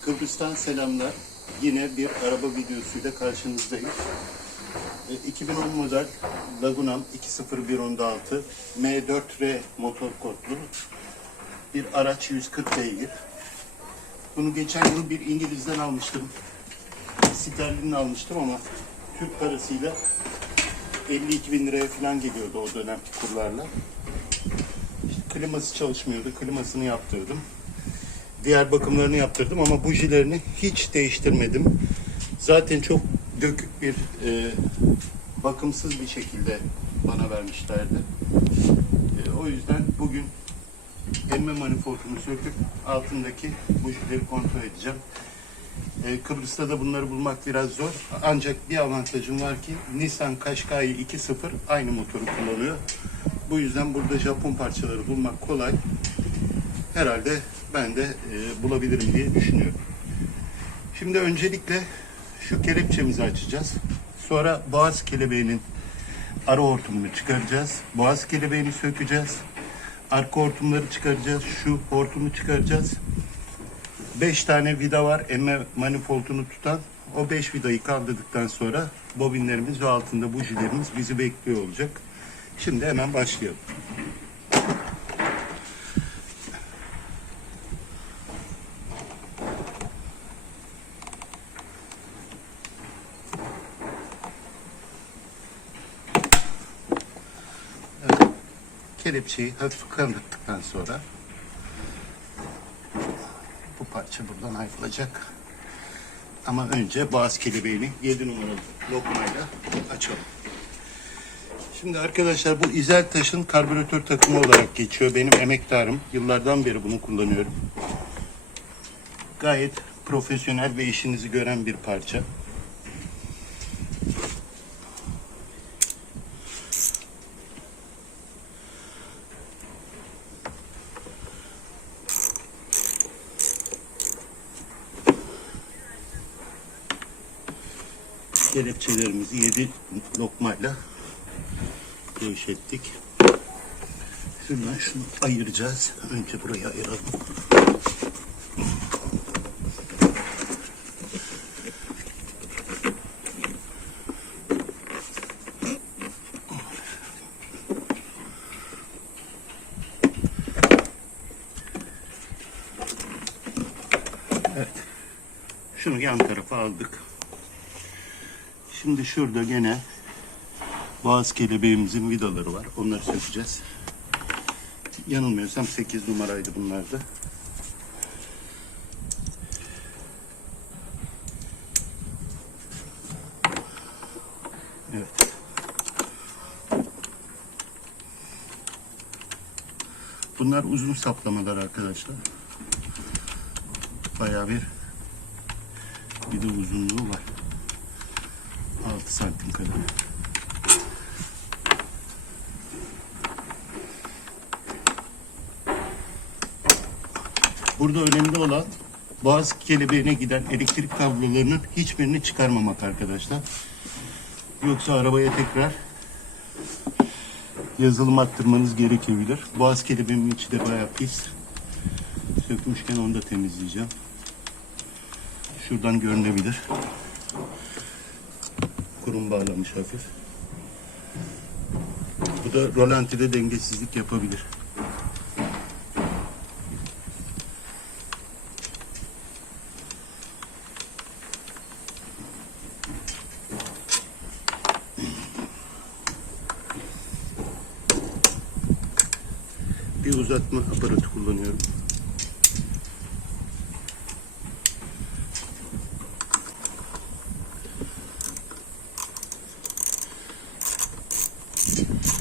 Kıbrıs'tan selamlar. Yine bir araba videosuyla karşınızdayız. E, 2010 model Lagunam 20116 M4R motor kodlu bir araç 140 beygir. Bunu geçen yıl bir İngiliz'den almıştım. Sterlin'den almıştım ama Türk parasıyla 52 bin liraya falan geliyordu o dönemki kurlarla. İşte kliması çalışmıyordu. Klimasını yaptırdım. Diğer bakımlarını yaptırdım ama bujilerini hiç değiştirmedim. Zaten çok dökük bir e, bakımsız bir şekilde bana vermişlerdi. E, o yüzden bugün emme manifoldunu söküp altındaki bujileri kontrol edeceğim. E, Kıbrıs'ta da bunları bulmak biraz zor. Ancak bir avantajım var ki Nissan Qashqai 2.0 aynı motoru kullanıyor. Bu yüzden burada Japon parçaları bulmak kolay. Herhalde ben de e, bulabilirim diye düşünüyorum. Şimdi öncelikle şu kelepçemizi açacağız. Sonra boğaz kelebeğinin ara hortumunu çıkaracağız. Boğaz kelebeğini sökeceğiz. Arka hortumları çıkaracağız. Şu hortumu çıkaracağız. 5 tane vida var emme manifoldunu tutan. O 5 vidayı kaldırdıktan sonra bobinlerimiz ve altında bujilerimiz bizi bekliyor olacak. Şimdi hemen başlayalım. Kelepçeyi hafif kandırdıktan sonra bu parça buradan ayrılacak. Ama önce boğaz kelebeğini 7 numaralı lokmayla açalım. Şimdi arkadaşlar bu İzel Taş'ın karbüratör takımı olarak geçiyor. Benim emektarım. Yıllardan beri bunu kullanıyorum. Gayet profesyonel ve işinizi gören bir parça. Kelepçelerimizi yedi lokmayla gevşettik. Şuradan şunu ayıracağız. Önce burayı ayıralım. Evet. Şunu yan tarafa aldık. Şimdi şurada gene boğaz kelebeğimizin vidaları var. Onları sökeceğiz. Yanılmıyorsam 8 numaraydı bunlar da. Evet. Bunlar uzun saplamalar arkadaşlar. Bayağı bir bir de uzunluğu var. 6 santim kadar. Burada önemli olan boğaz kelebeğine giden elektrik kablolarının hiçbirini çıkarmamak arkadaşlar. Yoksa arabaya tekrar yazılım attırmanız gerekebilir. Boğaz kelebeğimin içi de bayağı pis. Sökmüşken onu da temizleyeceğim. Şuradan görünebilir kurum bağlamış hafif. Bu da rolantide dengesizlik yapabilir. Bir uzatma увидимся.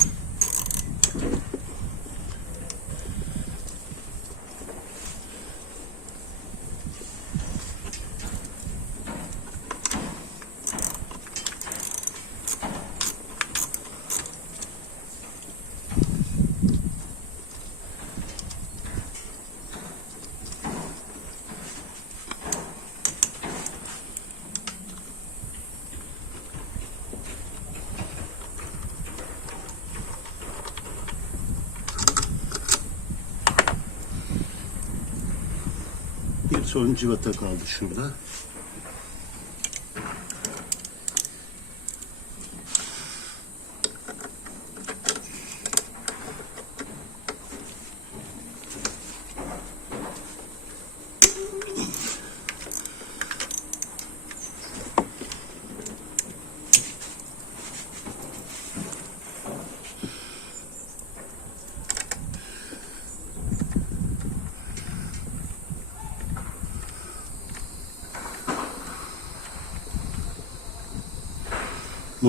Son civata kaldı şurada.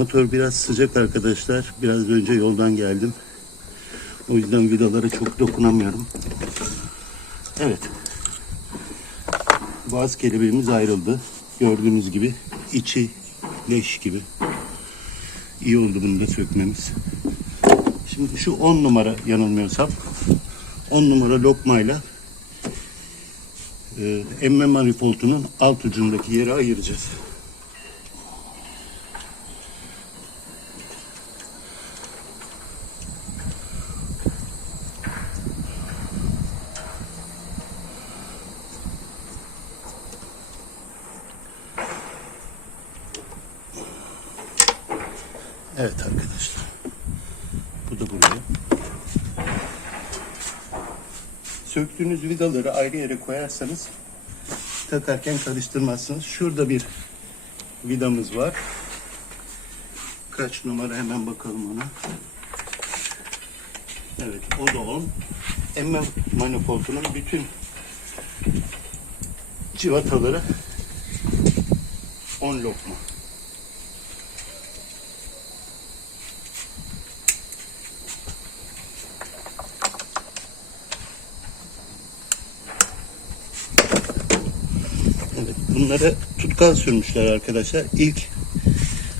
Motor biraz sıcak arkadaşlar. Biraz önce yoldan geldim. O yüzden vidalara çok dokunamıyorum. Evet. Boğaz kelebeğimiz ayrıldı. Gördüğünüz gibi içi leş gibi. İyi oldu bunu da sökmemiz. Şimdi şu 10 numara yanılmıyorsam 10 numara lokmayla e, emme manifoldunun alt ucundaki yeri ayıracağız. Evet arkadaşlar. Bu da buraya. Söktüğünüz vidaları ayrı yere koyarsanız takarken karıştırmazsınız. Şurada bir vidamız var. Kaç numara hemen bakalım ona. Evet o da 10. Emme manifoldunun bütün civataları 10 lokma. Evet, bunlara tutkal sürmüşler arkadaşlar. İlk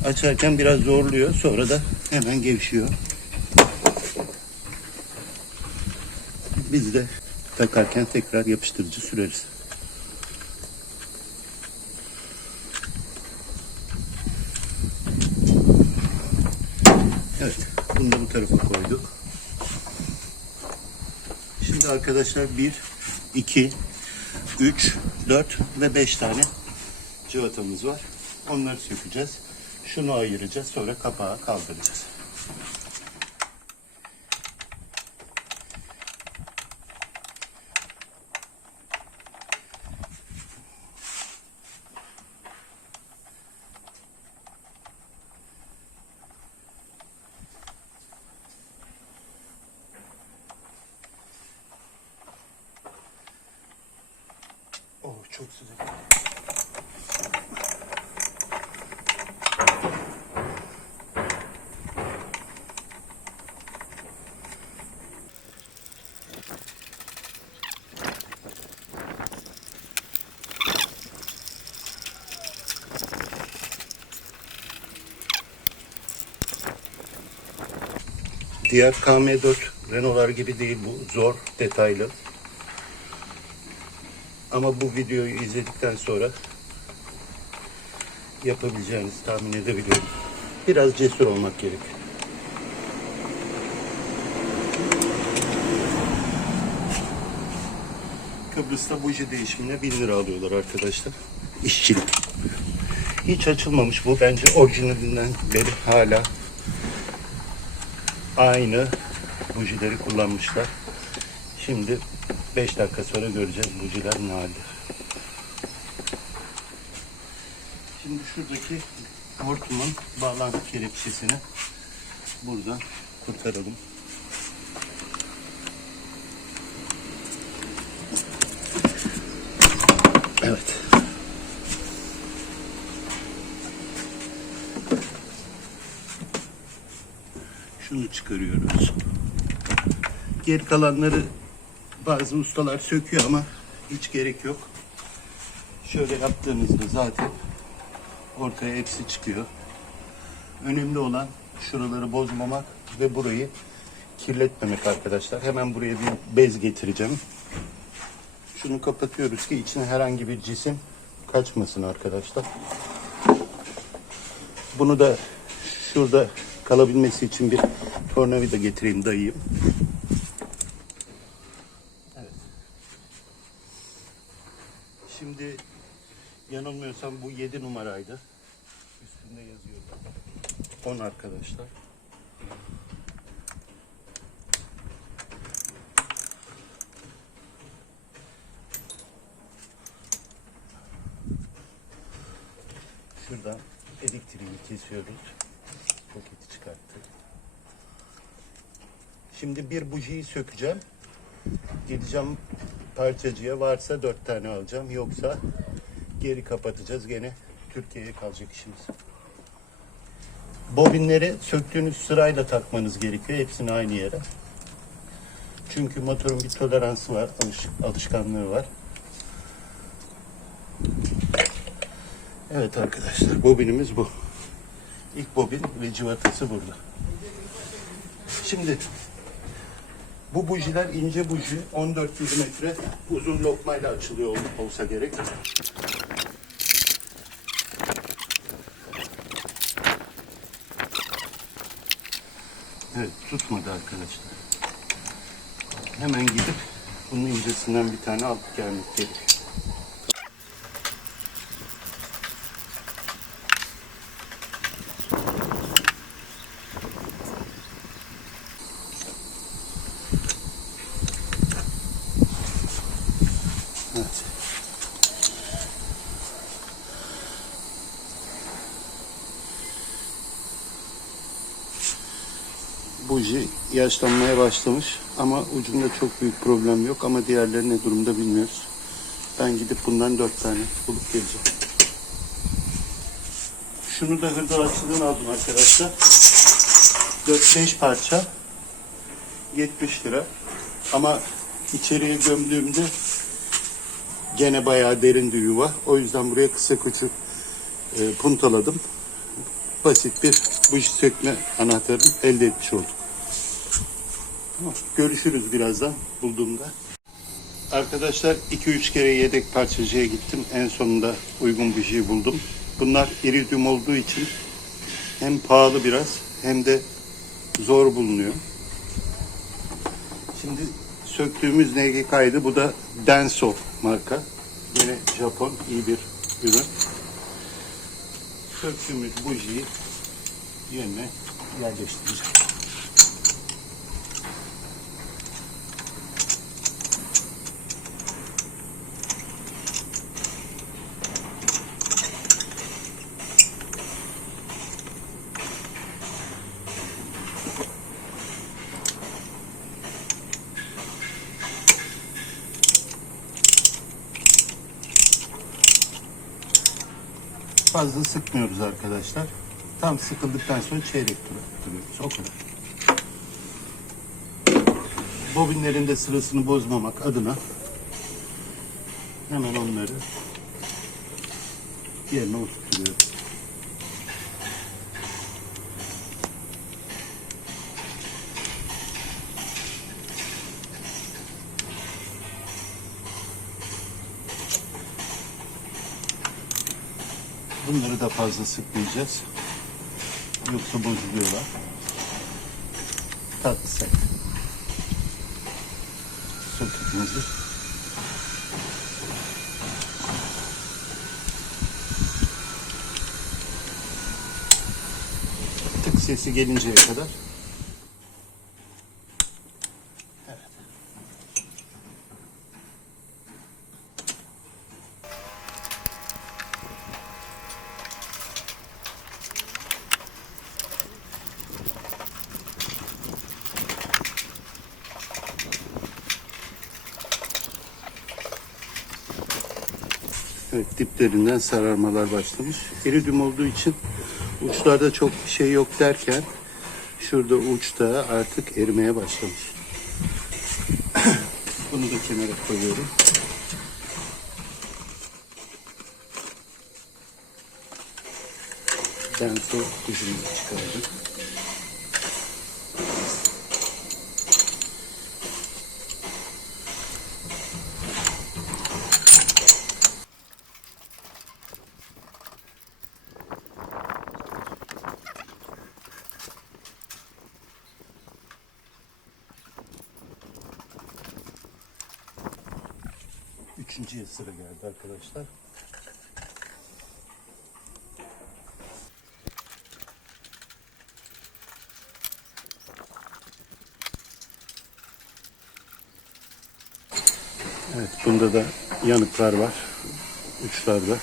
açarken biraz zorluyor. Sonra da hemen gevşiyor. Biz de takarken tekrar yapıştırıcı süreriz. Evet, bunu da bu tarafa koyduk. Şimdi arkadaşlar 1, 2, 3, 4 ve 5 tane cıvatamız var. Onları sökeceğiz. Şunu ayıracağız. Sonra kapağı kaldıracağız. Sıcak. Diğer KM4 Renault'lar gibi değil bu. Zor, detaylı. Ama bu videoyu izledikten sonra yapabileceğinizi tahmin edebiliyorum. Biraz cesur olmak gerek. Kıbrıs'ta buji değişimine 1000 lira alıyorlar arkadaşlar. İşçilik. Hiç açılmamış bu. Bence orijinalinden beri hala aynı bujileri kullanmışlar. Şimdi 5 dakika sonra göreceğiz bujiler ne halde. Şimdi şuradaki hortumun bağlantı kelepçesini buradan kurtaralım. Evet. Şunu çıkarıyoruz. Geri kalanları bazı ustalar söküyor ama hiç gerek yok. Şöyle yaptığınızda zaten ortaya hepsi çıkıyor. Önemli olan şuraları bozmamak ve burayı kirletmemek arkadaşlar. Hemen buraya bir bez getireceğim. Şunu kapatıyoruz ki içine herhangi bir cisim kaçmasın arkadaşlar. Bunu da şurada kalabilmesi için bir tornavida getireyim dayayım. Şimdi yanılmıyorsam bu 7 numaraydı. Üstünde yazıyor. 10 arkadaşlar. Şuradan elektriği kesiyoruz. Soketi çıkarttık. Şimdi bir bujiyi sökeceğim. Gideceğim parçacıya varsa dört tane alacağım. Yoksa geri kapatacağız. Gene Türkiye'ye kalacak işimiz. Bobinleri söktüğünüz sırayla takmanız gerekiyor. Hepsini aynı yere. Çünkü motorun bir toleransı var, alış- alışkanlığı var. Evet arkadaşlar, bobinimiz bu. İlk bobin ve civatası burada. Şimdi bu bujiler ince buji, 14 milimetre uzun lokmayla açılıyor ol- olsa gerek. Evet, tutmadı arkadaşlar. Hemen gidip bunun incesinden bir tane alıp gelmek gerekiyor. Evet. Buji yaşlanmaya başlamış ama ucunda çok büyük problem yok ama diğerleri ne durumda bilmiyoruz. Ben gidip bundan dört tane bulup geleceğim. Şunu da hırdavatçıdan aldım arkadaşlar. 4-5 parça 70 lira. Ama içeriye gömdüğümde gene bayağı derin bir yuva. O yüzden buraya kısa küçük e, puntaladım. Basit bir buji sökme anahtarını elde etmiş olduk. Görüşürüz birazdan bulduğumda. Arkadaşlar 2-3 kere yedek parçacıya gittim. En sonunda uygun bujiyi buldum. Bunlar iridium olduğu için hem pahalı biraz hem de zor bulunuyor. Şimdi söktüğümüz NGK'ydı. Bu da Denso marka. Yine Japon iyi bir ürün. Söktüğümüz bujiyi yerine yerleştireceğim. Fazla sıkmıyoruz arkadaşlar. Tam sıkıldıktan sonra çeyrek tur attırıyoruz. O kadar. Bobinlerin de sırasını bozmamak adına hemen onları yerine oturtuyoruz. Bunları da fazla sıkmayacağız. Yoksa bozuluyorlar. Tatlı set. Soketimizi. Tık sesi gelinceye kadar. Evet. Evet diplerinden sararmalar başlamış. İridium olduğu için uçlarda çok bir şey yok derken şurada uçta artık erimeye başlamış. Bunu da kenara koyuyorum. Denso ucunu çıkardım. Üçüncüye sıra geldi arkadaşlar. Evet bunda da yanıklar var. Uçlarda.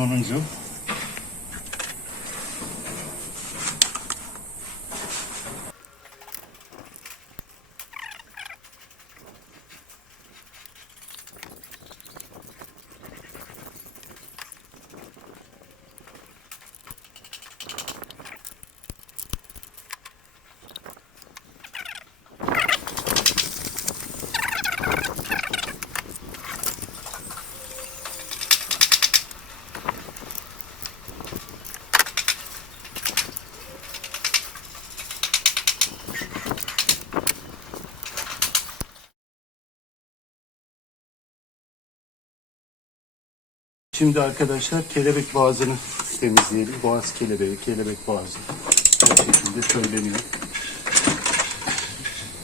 Sonuncu. Şimdi arkadaşlar kelebek boğazını temizleyelim. Boğaz kelebeği, kelebek boğazı. Bu şekilde söyleniyor.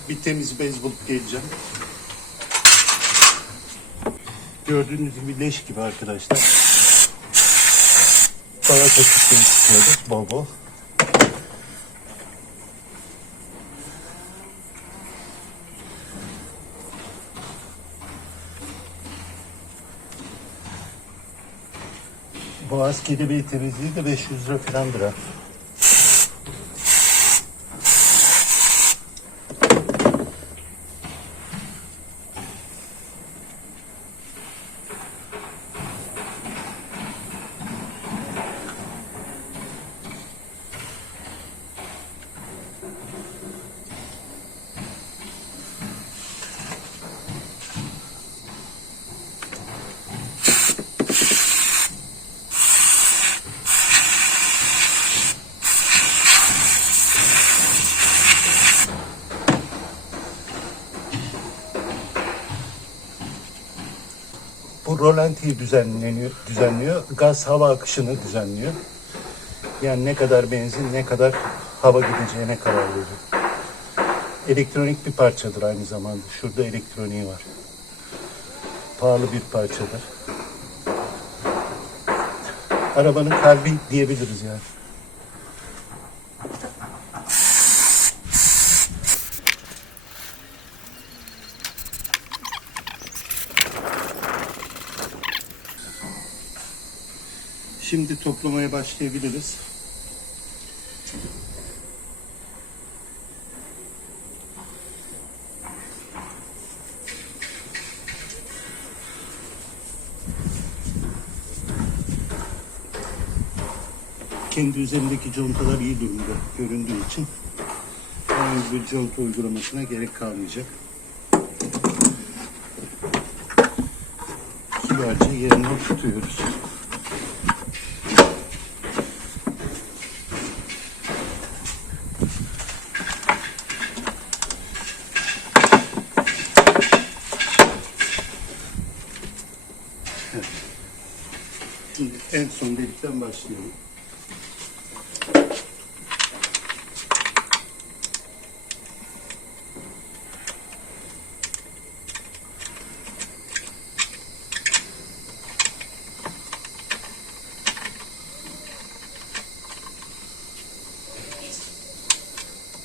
Bir temiz bez bulup geleceğim. Gördüğünüz gibi leş gibi arkadaşlar. Dava kaşıkları tutuyoruz bol bol. Boğaz kelebeği temizliği de 500 lira falandır ha. Rolantiyi düzenleniyor, düzenliyor. Gaz hava akışını düzenliyor. Yani ne kadar benzin, ne kadar hava gideceğine karar veriyor. Elektronik bir parçadır aynı zamanda. Şurada elektroniği var. Pahalı bir parçadır. Arabanın kalbi diyebiliriz yani. Şimdi toplamaya başlayabiliriz. Kendi üzerindeki contalar iyi durumda göründüğü için herhangi bir conta uygulamasına gerek kalmayacak. Kibarca yerine tutuyoruz. En son delikten başlıyorum.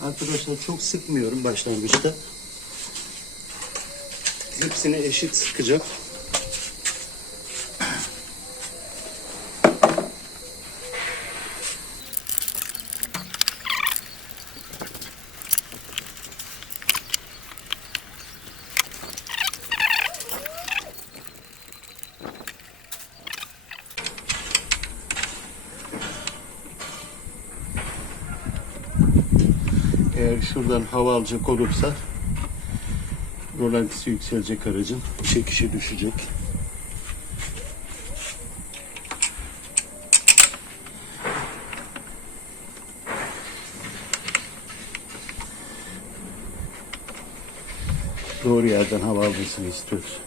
Arkadaşlar çok sıkmıyorum başlangıçta. Hepsini eşit sıkacağım. Şuradan hava alacak olursa rolantisi yükselecek aracın. Çekişi düşecek. Doğru yerden hava almasını istiyoruz.